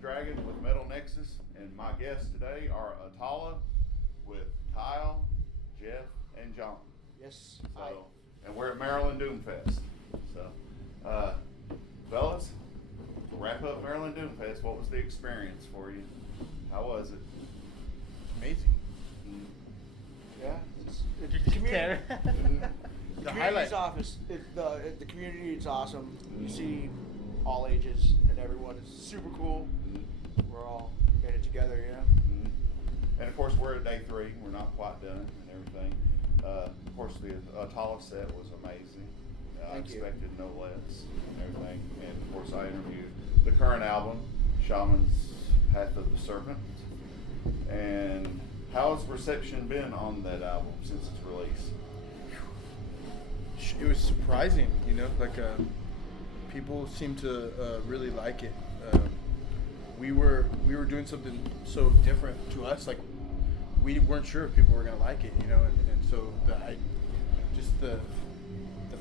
Dragon with Metal Nexus, and my guests today are Atala with Kyle, Jeff, and John. Yes. So, and we're at Maryland Doomfest. So, fellas, to wrap up Maryland Doomfest, what was the experience for you? How was it? Amazing. Yeah. Did you The community, The the highlight. community's office. The community is awesome. You see all ages and everyone is super cool. We're all in it together, you know. And of course, we're at day 3. We're not quite done and everything. Of course, the Atala set was amazing. I Thank you. expected no less and everything. And of course, I interviewed the current album, Shaman's Path of the Serpent. And how has reception been on that album since its release? It was surprising, you know, like people seem to really like it. We were doing something so different to us, like we weren't sure if people were gonna like it, you know, and so the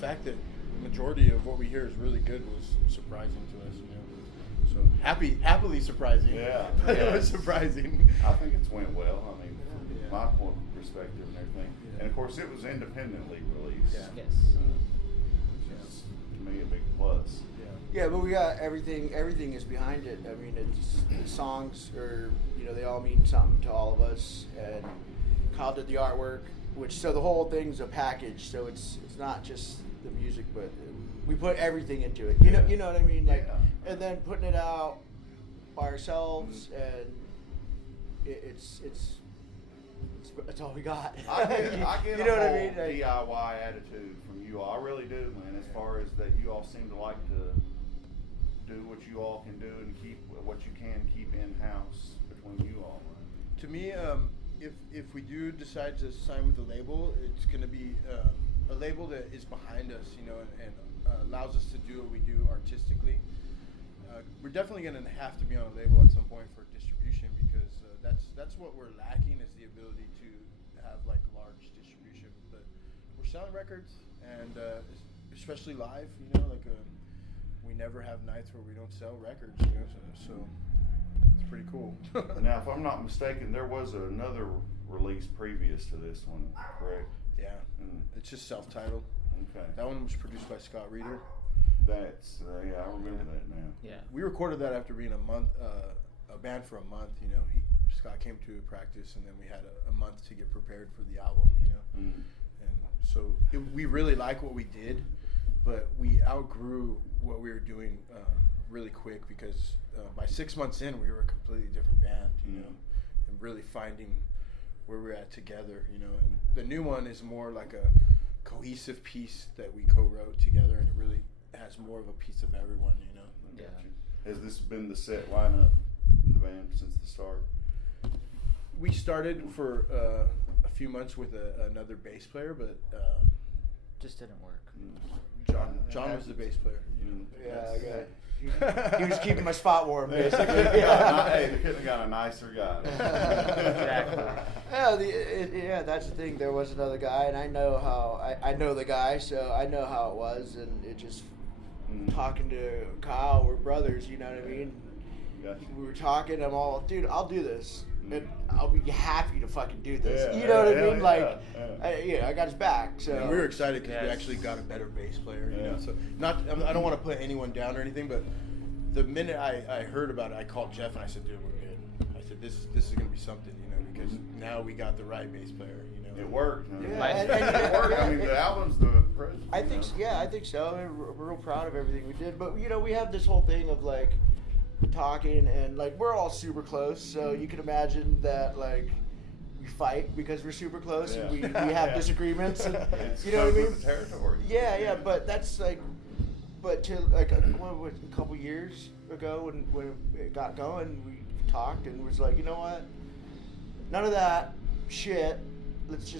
fact that the majority of what we hear is really good was surprising to us, you know. So happily surprising. Yeah. It was surprising. I think it's went well. I mean, Yeah. from my point of perspective and everything. Yeah. And of course, it was independently released. Yeah. Yes. Which is, to me, a big plus. Yeah, but we got everything. Everything is behind it. I mean, it's the songs are, you know, they all mean something to all of us. And Kyle did the artwork, so the whole thing's a package. So it's not just the music, but we put everything into it. You know what I mean? Like, Yeah. and then putting it out by ourselves, and it's that's all we got. I get you a know what whole I mean? Like, DIY attitude from you all. I really do, man. As far as that, you all seem to like to do what you all can do and keep what you can keep in house between you all. To me, if we do decide to sign with a label, it's going to be a label that is behind us, you know, and allows us to do what we do artistically. We're definitely going to have to be on a label at some point for distribution, because that's what we're lacking, is the ability to have like large distribution. But we're selling records, and especially live, you know, like we never have nights where we don't sell records, you know, so it's pretty cool. Now, if I'm not mistaken, there was another release previous to this one, correct? Yeah, Mm. it's just self-titled. Okay. That one was produced by Scott Reeder. That's yeah, I remember that now. Yeah. We recorded that after being a band for a month. You know, Scott came to practice, and then we had a month to get prepared for the album. You know, Mm. and so we really like what we did, but we outgrew what we were doing really quick, because by 6 months in, we were a completely different band. You know, and really finding where we're at together. You know, and the new one is more like a cohesive piece that we co-wrote together, and it really has more of a piece of everyone, you know. I Yeah. got you. Has this been the set lineup in the band since the start? We started for a few months with another bass player, but Just didn't work. John was the bass player. You know. yeah, okay. He was keeping my spot warm, basically. Hey, they couldn't have got a nicer guy. Exactly. Yeah, that's the thing. There was another guy, and I know how I know the guy, so I know how it was, and it just talking to Kyle, we're brothers. You know what I mean? Gotcha. We were talking. I'm all, dude, I'll do this, and I'll be happy to fucking do this. Yeah, you know what I hell mean? yeah, Like, I got his back. So And we were excited because we Yes. actually got a better bass player. You Yeah. know, so I don't want to put anyone down or anything, but the minute I heard about it, I called Jeff and I said, "Dude, we're good." I said, "This is gonna be something, you know, because now we got the right bass player." You know, It worked. Huh? Yeah, Like- It worked. I mean, the album's the present. I think, I think so. I mean, we're real proud of everything we did. But you know, we have this whole thing of like talking, and like we're all super close. So you can imagine that like we fight because we're super close, and we have Yeah. disagreements. And, It's you know what I comes mean? with the territory. Yeah. But that's like, but to like a couple years ago when it got going, we talked and was like, you know what? None of that shit. Let's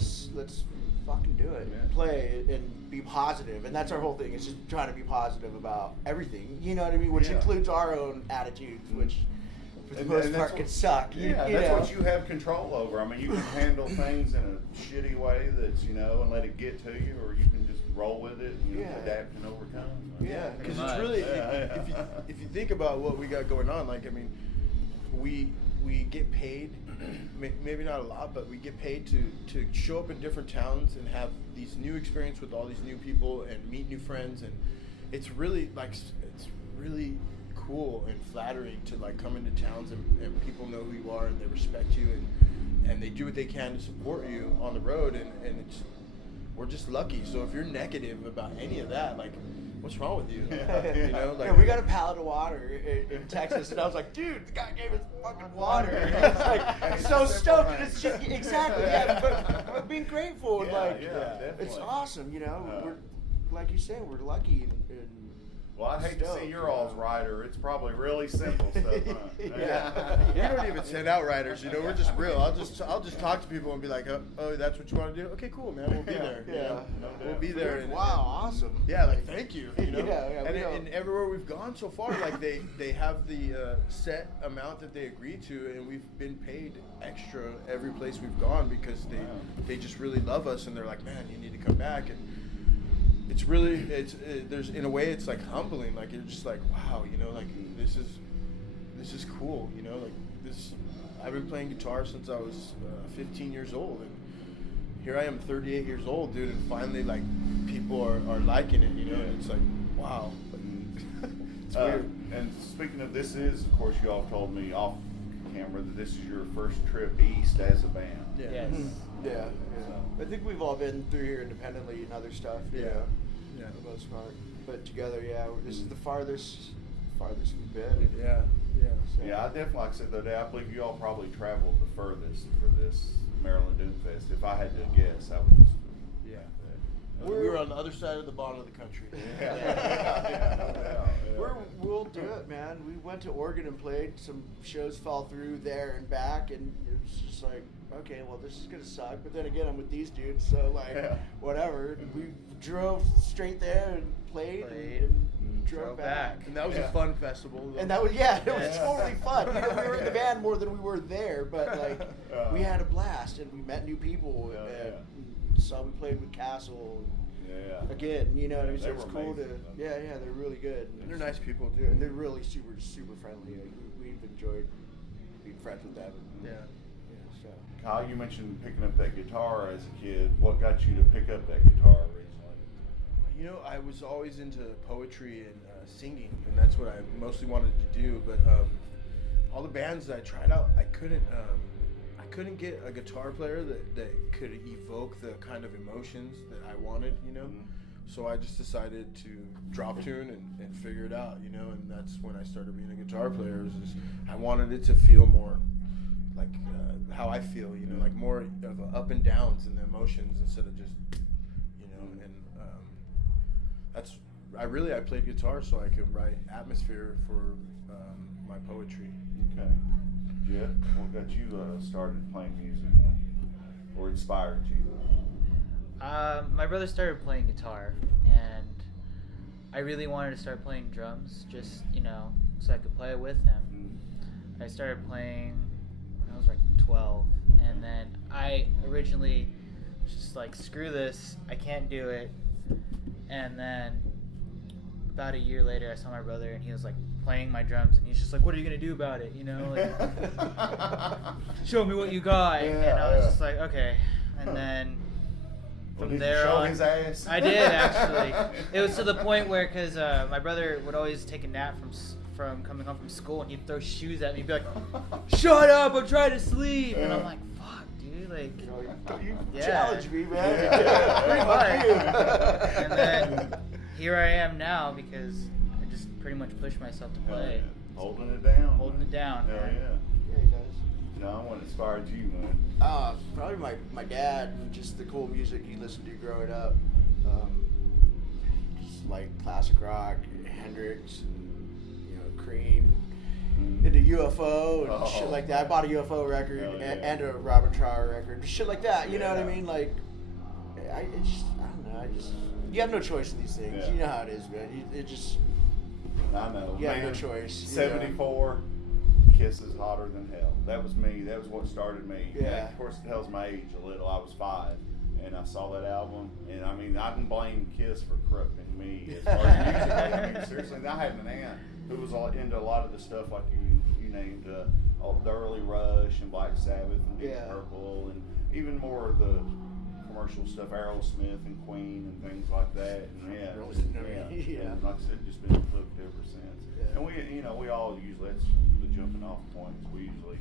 fucking do it. Yeah. Play it and be positive. And that's our whole thing. It's just trying to be positive about everything. You know what I mean? Which Yeah. includes our own attitudes, which for the And most that's part what- can suck. Yeah, you that's know? what you have control over. I mean, you can handle things in a shitty way that's, you know, and let it get to you, or you can just roll with it and Yeah. adapt and overcome. Yeah, because Pretty it's really much. Yeah. if you think about what we got going on, like I mean, we get paid, maybe not a lot, but we get paid to show up in different towns and have these new experience with all these new people and meet new friends, and it's really cool and flattering to like come into towns and people know who you are and they respect you and they do what they can to support you on the road, and we're just lucky. So if you're negative about any of that, like, what's wrong with you? You know, like, yeah, we got a pallet of water in Texas, and I was like, dude, the guy gave us fucking water. And it's like so stoked, and it's just exactly, yeah, but being grateful, and like, it's definitely. awesome, you know. We're like you said, we're lucky and Well, I'd hate to see your all's rider. It's probably really simple stuff, huh? Yeah. we don't even send out riders, you know. We're just real. I'll just talk to people and be like, oh, that's what you want to do? Okay, cool, man. We'll be there. you Yeah. know? No We'll doubt. be there. And, wow, awesome. yeah, like, thank you. You know. Yeah, we don't. and everywhere we've gone so far, like they have the set amount that they agree to, and we've been paid extra every place we've gone because they just really love us, and they're like, man, you need to come back. And it's really there's in a way it's like humbling, like you're just like, wow, you know, like this is cool, you know, like this. I've been playing guitar since I was 15 years old, and here I am 38 years old, dude, and finally like people are liking it, you know, and it's like, wow. It's weird. And speaking of, this is, of course, you all told me off camera that this is your first trip east as a band. Yeah. Yes. Yeah. I think we've all been through here independently and other stuff. You know, Yeah. for the most part. But together, yeah, this is the farthest we've been. Yeah. So. Yeah, I definitely, like I said the other day, I believe you all probably traveled the furthest for this Maryland Doom Fest. If I had to guess, I would just. Yeah. We were on the other side of the bottom of the country. Yeah. We'll do it, man. We went to Oregon and played. Some shows fell through there and back, and it was just like, okay, well, this is gonna suck. But then again, I'm with these dudes, so like, whatever. We drove straight there and played. And drove back. And that was a fun festival. And that was it was totally fun. You know, we were in the van more than we were there, but like we had a blast and we met new people. And so we played with Castle. And again, you know, what I mean? So They it's were cool to amazing. they're really good. And they're nice people too. And they're really super friendly. Like, we've enjoyed being friends with them. Yeah. So. Kyle, you mentioned picking up that guitar as a kid. What got you to pick up that guitar originally? You know, I was always into poetry and singing, and that's what I mostly wanted to do. But all the bands that I tried out, I couldn't get a guitar player that could evoke the kind of emotions that I wanted, you know. So I just decided to drop tune and figure it out, you know. And that's when I started being a guitar player. I wanted it to feel more like how I feel, you know, like more of a up and downs and the emotions instead of just, you know. And I played guitar so I could write atmosphere for my poetry. Okay. Jeff, what got you started playing music, or inspired you? My brother started playing guitar, and I really wanted to start playing drums, just, you know, so I could play with him. I started playing when I was like 12, and then I originally was just like, screw this, I can't do it. And then about a year later, I saw my brother, and he was like playing my drums, and he's just like, what are you gonna do about it, you know, like, show me what you got. And I was just like, okay. And then from Did there you show on, his ass? I did actually. It was to the point where, because my brother would always take a nap from coming home from school, and he'd throw shoes at me. He'd be like, shut up, I'm trying to sleep. And I'm like, fuck, dude, like, You challenge me, man. pretty much. And then here I am now, because I just pretty much pushed myself to play. Holding it down. Holding it down, Hell man. yeah. Yeah, he does. John, what inspired you, man? Probably my dad and just the cool music he listened to growing up. Just like classic rock, Hendrix, and, you know, Cream, into UFO and shit like that. I bought a UFO record and a Robert Trower record, shit like that. You know what I mean? Like, I don't know. You have no choice in these things. Yeah. You know how it is, man. I know. You have man, no choice. 74, Kiss is hotter than hell. That was me. That was what started me. Yeah. And of course, it tells my age a little. I was 5, and I saw that album, and I mean, I can blame Kiss for corrupting me as far as music. I mean, seriously, and I had an aunt who was into a lot of the stuff like you named, the early Rush and Black Sabbath and Deep Yeah. Purple, and even more of the commercial stuff, Aerosmith and Queen and things like that. And yeah, Frozen, yeah. And like I said, just been hooked ever since. Yeah. And we all usually, that's the jumping off points. We usually,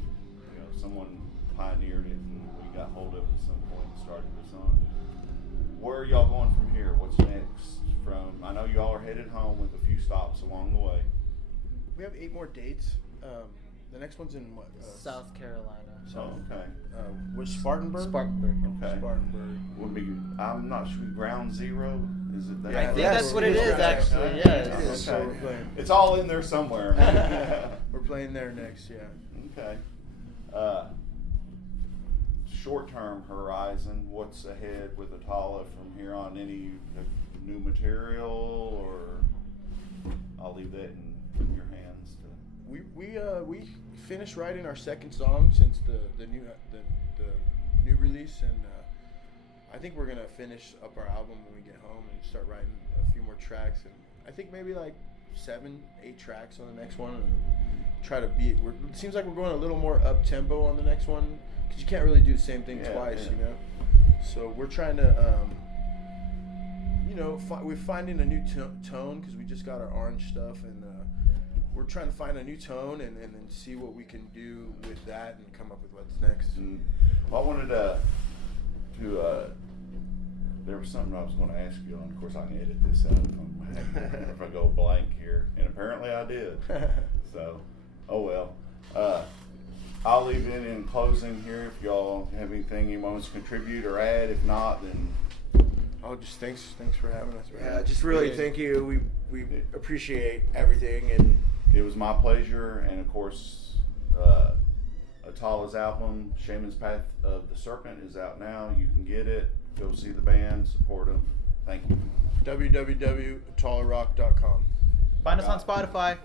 someone pioneered it and we got hold of it at some point and started this on. Where are y'all going from here? What's next? I know y'all are headed home with a few stops along the way. We have 8 more dates. The next one's in what? South Carolina. Oh, okay. Was Spartanburg? Spartanburg. Okay. Spartanburg. Would be, I'm not sure, Ground Zero? Is it that? Yeah, I think Yeah, that's what it is, Ground Zero. actually. Okay. Yeah. It is. So Okay. we're playing. It's all in there somewhere. We're playing there next, yeah. Okay. Short-term horizon, what's ahead with Atala from here on? Any new material, or I'll leave that in your hands to... We finished writing our second song since the new release, and I think we're gonna finish up our album when we get home and start writing a few more tracks, and I think maybe like 7-8 tracks on the next one, and try to be. It seems like we're going a little more up tempo on the next one, because you can't really do the same thing twice, yeah. So we're trying to, we're finding a new tone, because we just got our orange stuff, and we're trying to find a new tone and then see what we can do with that and come up with what's next. Well, I wanted to there was something I was going to ask you, and of course I can edit this out if I go blank here, and apparently I did. So, oh well. I'll leave it in closing here if y'all have anything you want to contribute or add. If not, then Oh, just thanks for having us. Yeah, just really thank you. We appreciate everything, and it was my pleasure. And of course, Atala's album, Shaman's Path of the Serpent, is out now. You can get it. Go see the band, support them. Thank you. www.atalarock.com. Find us on Spotify.